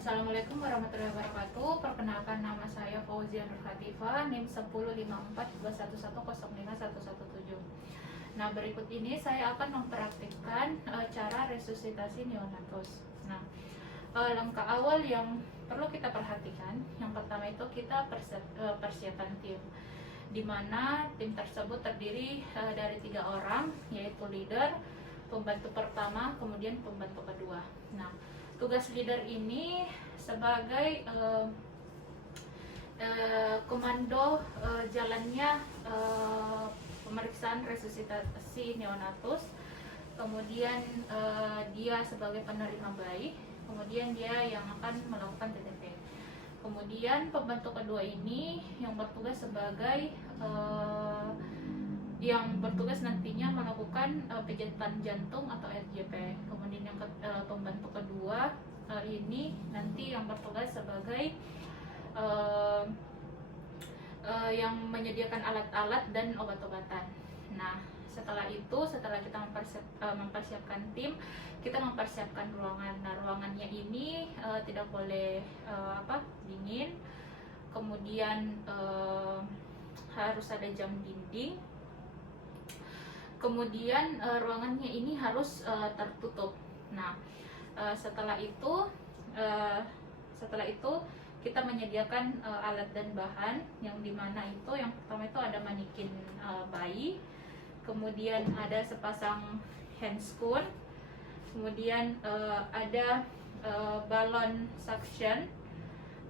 Assalamualaikum warahmatullahi wabarakatuh. Perkenalkan, nama saya Fauzia Nur Khatifah, NIM 105421105117. Nah, berikut ini saya akan mempraktikkan cara resusitasi neonatus. Nah, langkah awal yang perlu kita perhatikan, yang pertama itu kita persiapan tim, di mana tim tersebut terdiri dari 3 orang, yaitu leader, pembantu pertama, kemudian pembantu kedua. Nah, tugas leader ini sebagai komando jalannya pemeriksaan resusitasi neonatus. Kemudian dia sebagai penerima bayi, kemudian dia yang akan melakukan TTP. Kemudian pembantu kedua ini yang bertugas nantinya melakukan pijatan jantung atau RJP. Kemudian yang pembantu kedua ini nanti yang bertugas sebagai yang menyediakan alat-alat dan obat-obatan. Nah, setelah kita mempersiapkan tim, kita mempersiapkan ruangan. Nah, ruangannya ini tidak boleh dingin. Kemudian harus ada jam dinding. Kemudian ruangannya ini harus tertutup. Nah, setelah itu kita menyediakan alat dan bahan, yang dimana itu yang pertama itu ada manikin bayi, kemudian ada sepasang handscoon, kemudian ada balon suction,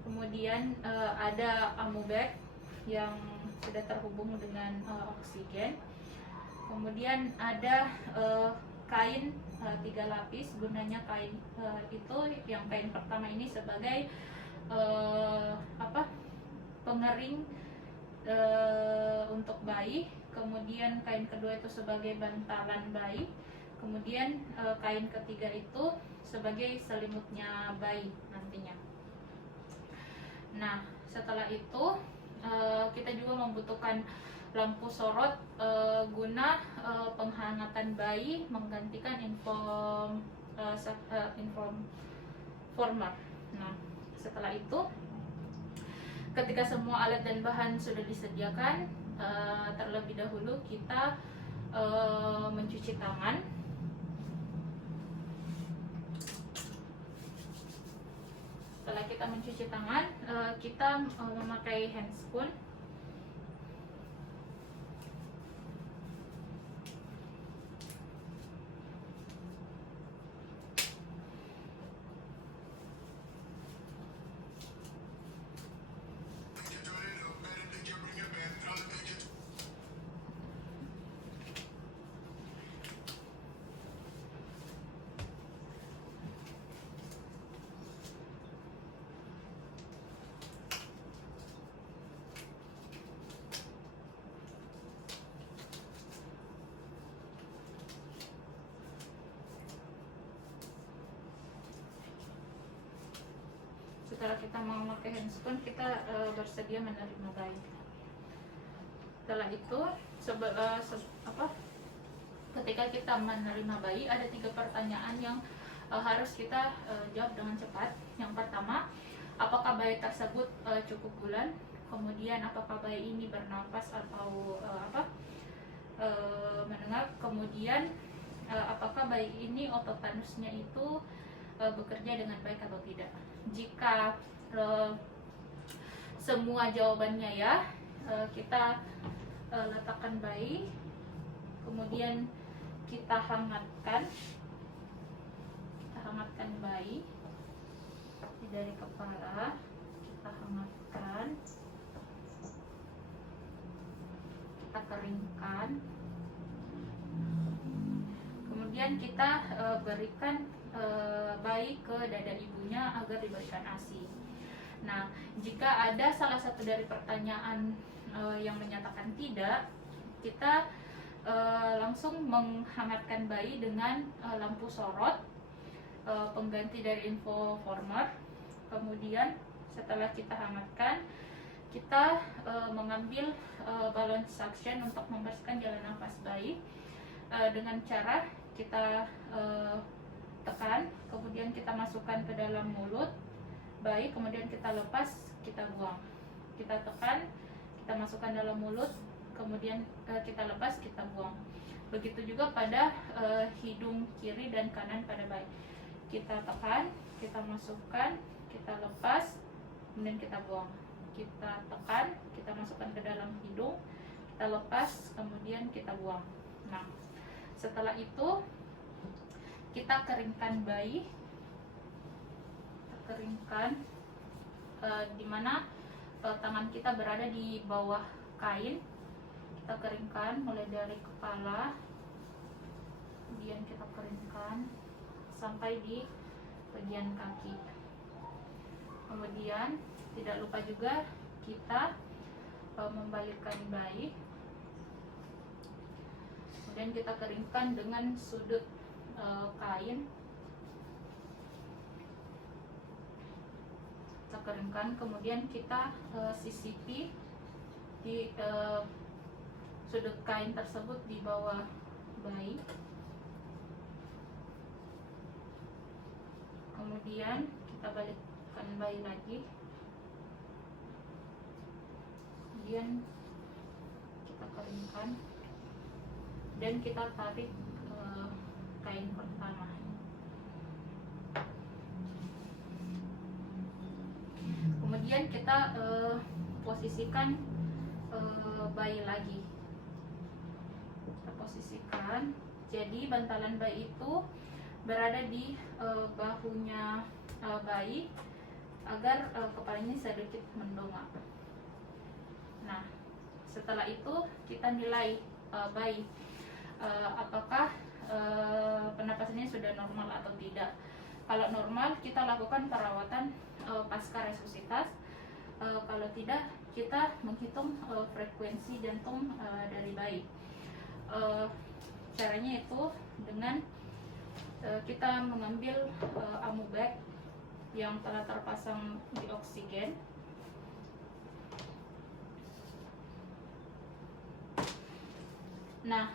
kemudian ada amubag yang sudah terhubung dengan oksigen, kemudian ada kain 3 lapis. Gunanya kain itu, yang kain pertama ini sebagai pengering untuk bayi, kemudian kain kedua itu sebagai bantalan bayi, kemudian kain ketiga itu sebagai selimutnya bayi nantinya. Nah, setelah itu kita juga membutuhkan lampu sorot guna penghangatan bayi, menggantikan informer. Nah, setelah itu ketika semua alat dan bahan sudah disediakan, terlebih dahulu kita mencuci tangan. Setelah kita mencuci tangan, kita memakai handscoon. Setelah kita memakai handscoon, kita bersedia menerima bayi. Setelah itu ketika kita menerima bayi, ada 3 pertanyaan yang harus kita jawab dengan cepat. Yang pertama, apakah bayi tersebut cukup bulan? Kemudian apakah bayi ini bernafas atau mendengar? Kemudian apakah bayi ini otot tanusnya itu bekerja dengan baik atau tidak? Jika semua jawabannya ya, kita letakkan bayi, kemudian kita hangatkan bayi dari kepala, kita hangatkan, kita keringkan, kemudian kita berikan bayi ke dada ibunya agar diberikan ASI. Nah, jika ada salah satu dari pertanyaan yang menyatakan tidak, kita langsung menghangatkan bayi dengan lampu sorot pengganti dari informer. Kemudian setelah kita hangatkan, kita mengambil balon suction untuk membersihkan jalan nafas bayi dengan cara kita tekan, kemudian kita masukkan ke dalam mulut, bayi, kemudian kita lepas, kita buang. Kita tekan, kita masukkan dalam mulut, kemudian kita lepas, kita buang. Begitu juga pada hidung kiri dan kanan pada bayi. Kita tekan, kita masukkan, kita lepas, kemudian kita buang. Kita tekan, kita masukkan ke dalam hidung, kita lepas, kemudian kita buang. Nah, setelah itu kita keringkan bayi, kita keringkan di mana tangan kita berada di bawah kain. Kita keringkan mulai dari kepala, kemudian kita keringkan sampai di bagian kaki. Kemudian tidak lupa juga kita membalikkan bayi, kemudian kita keringkan dengan sudut kain. Kita keringkan, kemudian kita sisipi di sudut kain tersebut di bawah bayi. Kemudian kita balikkan bayi lagi, kemudian kita keringkan dan kita tarik kain pertama. Kemudian kita posisikan bayi lagi. Kita posisikan, jadi bantalan bayi itu berada di bahunya bayi agar kepalanya sedikit mendongak. Nah, setelah itu kita nilai bayi apakah pernapasannya sudah normal atau tidak. Kalau normal, kita lakukan perawatan pasca resusitasi. Kalau tidak, kita menghitung frekuensi jantung dari bayi. Caranya itu dengan kita mengambil amubag yang telah terpasang di oksigen. Nah,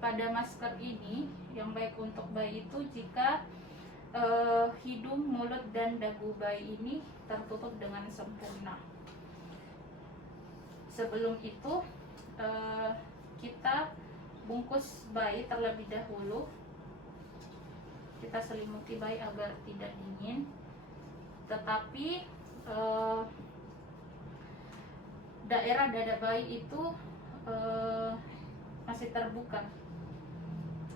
pada masker ini yang baik untuk bayi itu jika hidung, mulut, dan dagu bayi ini tertutup dengan sempurna. Sebelum itu kita bungkus bayi terlebih dahulu. Kita selimuti bayi agar tidak dingin, tetapi daerah dada bayi itu masih terbuka.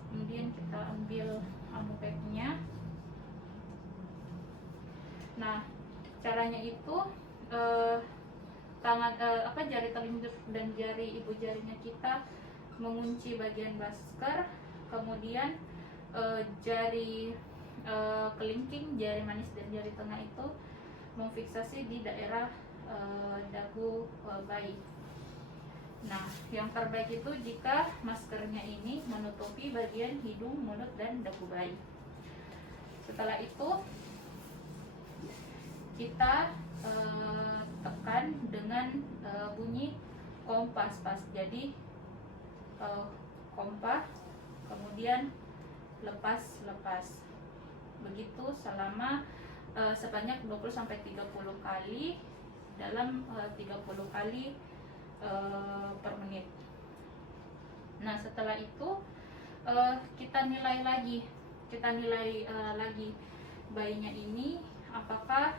Kemudian kita ambil amubagnya. Nah, caranya itu jari telunjuk dan jari ibu jarinya kita mengunci bagian masker, kemudian jari kelingking, jari manis dan jari tengah itu memfiksasi di daerah dagu bayi. Nah, yang terbaik itu jika maskernya ini menutupi bagian hidung, mulut, dan dagu bayi. Setelah itu kita tekan dengan bunyi kompas pas. Jadi kompas, kemudian lepas. Begitu selama sebanyak 20-30 kali dalam 30 kali per menit. Nah, setelah itu kita nilai lagi bayinya ini apakah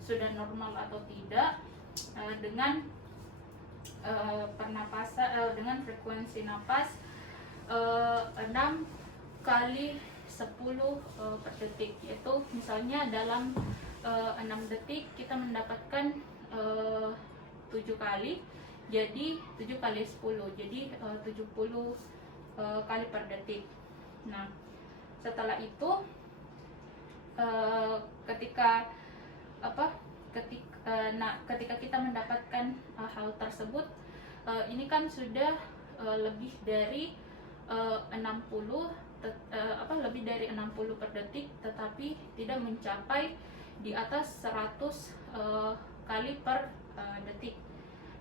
sudah normal atau tidak dengan pernapasan dengan frekuensi napas 6 kali 10 per detik, yaitu misalnya dalam 6 detik kita mendapatkan 7 kali, jadi 7 kali 10, jadi 70 kali per detik. Nah, setelah itu ketika kita mendapatkan hal tersebut, ini kan sudah lebih dari 60 per detik, tetapi tidak mencapai di atas 100 kali per detik.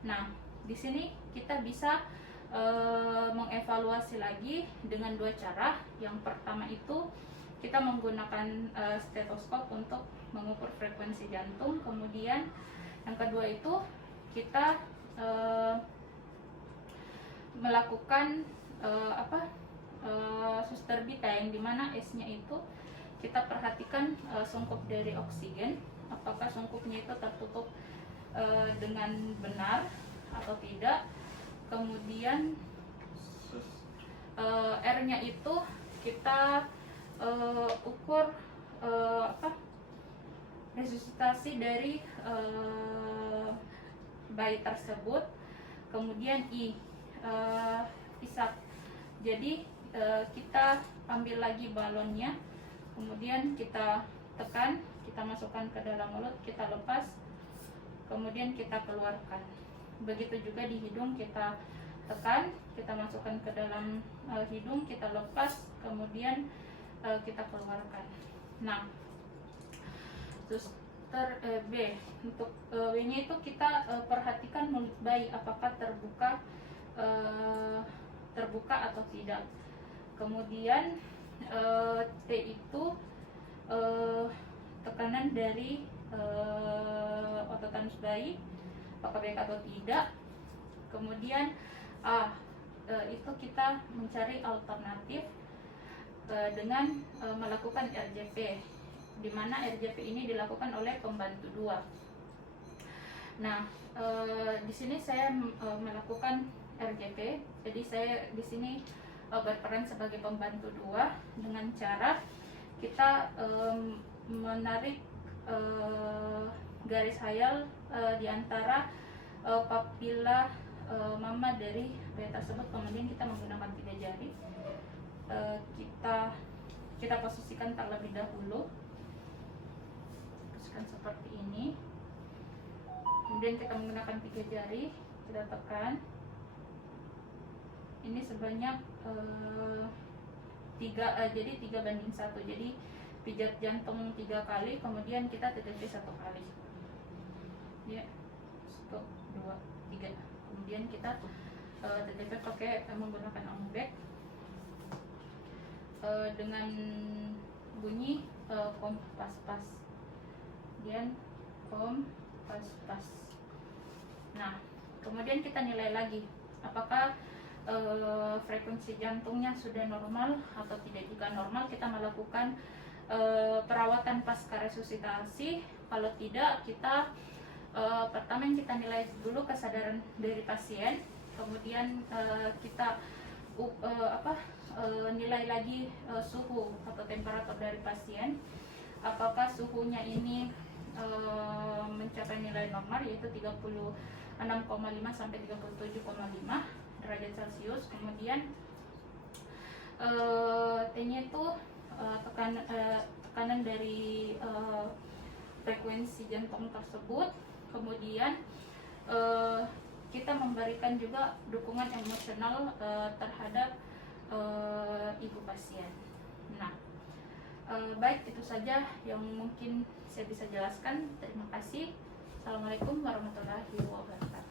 Nah, di sini kita bisa mengevaluasi lagi dengan dua cara. Yang pertama itu kita menggunakan stetoskop untuk mengukur frekuensi jantung. Kemudian yang kedua itu kita melakukan suster bita, yang dimana S-nya itu kita perhatikan sungkup dari oksigen, apakah sungkupnya itu tertutup dengan benar atau tidak. Kemudian R-nya itu kita ukur resusitasi dari bayi tersebut. Kemudian I, isap. Jadi kita ambil lagi balonnya, kemudian kita tekan, kita masukkan ke dalam mulut, kita lepas, kemudian kita keluarkan. Begitu juga di hidung, kita tekan, kita masukkan ke dalam hidung, kita lepas, kemudian kita keluarkan. Nah, terus B, untuk W-nya itu kita perhatikan mulut bayi apakah terbuka atau tidak. Kemudian T itu tekanan dari otot anus bayi apakah baik atau tidak. Kemudian A, itu kita mencari alternatif dengan melakukan RJP, di mana RJP ini dilakukan oleh pembantu 2. Nah, di sini saya melakukan RJP, jadi saya di sini berperan sebagai pembantu 2 dengan cara kita menarik garis khayal di antara papila mama dari bayi tersebut. Kemudian kita menggunakan 3 jari, kita posisikan terlebih dahulu, posisikan seperti ini. Kemudian kita menggunakan 3 jari, kita tekan. Ini sebanyak 3 banding 1. Jadi pijat jantung 3 kali, kemudian kita TTP 1 kali. Ya, 1, 2, 3. Kemudian kita TTP pakai menggunakan ombek dengan bunyi kom pas-pas. Kemudian kom pas-pas. Nah, kemudian kita nilai lagi apakah frekuensi jantungnya sudah normal atau tidak. Jika normal, kita melakukan perawatan pasca resusitasi. Kalau tidak, kita pertama yang kita nilai dulu kesadaran dari pasien, kemudian kita nilai lagi suhu atau temperatur dari pasien, apakah suhunya ini mencapai nilai normal, yaitu 36,5 sampai 37,5 derajat Celcius. Kemudian T-nya itu tekanan dari frekuensi jantung tersebut. Kemudian kita memberikan juga dukungan emosional terhadap ibu pasien. Nah, baik, itu saja yang mungkin saya bisa jelaskan. Terima kasih. Assalamualaikum warahmatullahi wabarakatuh.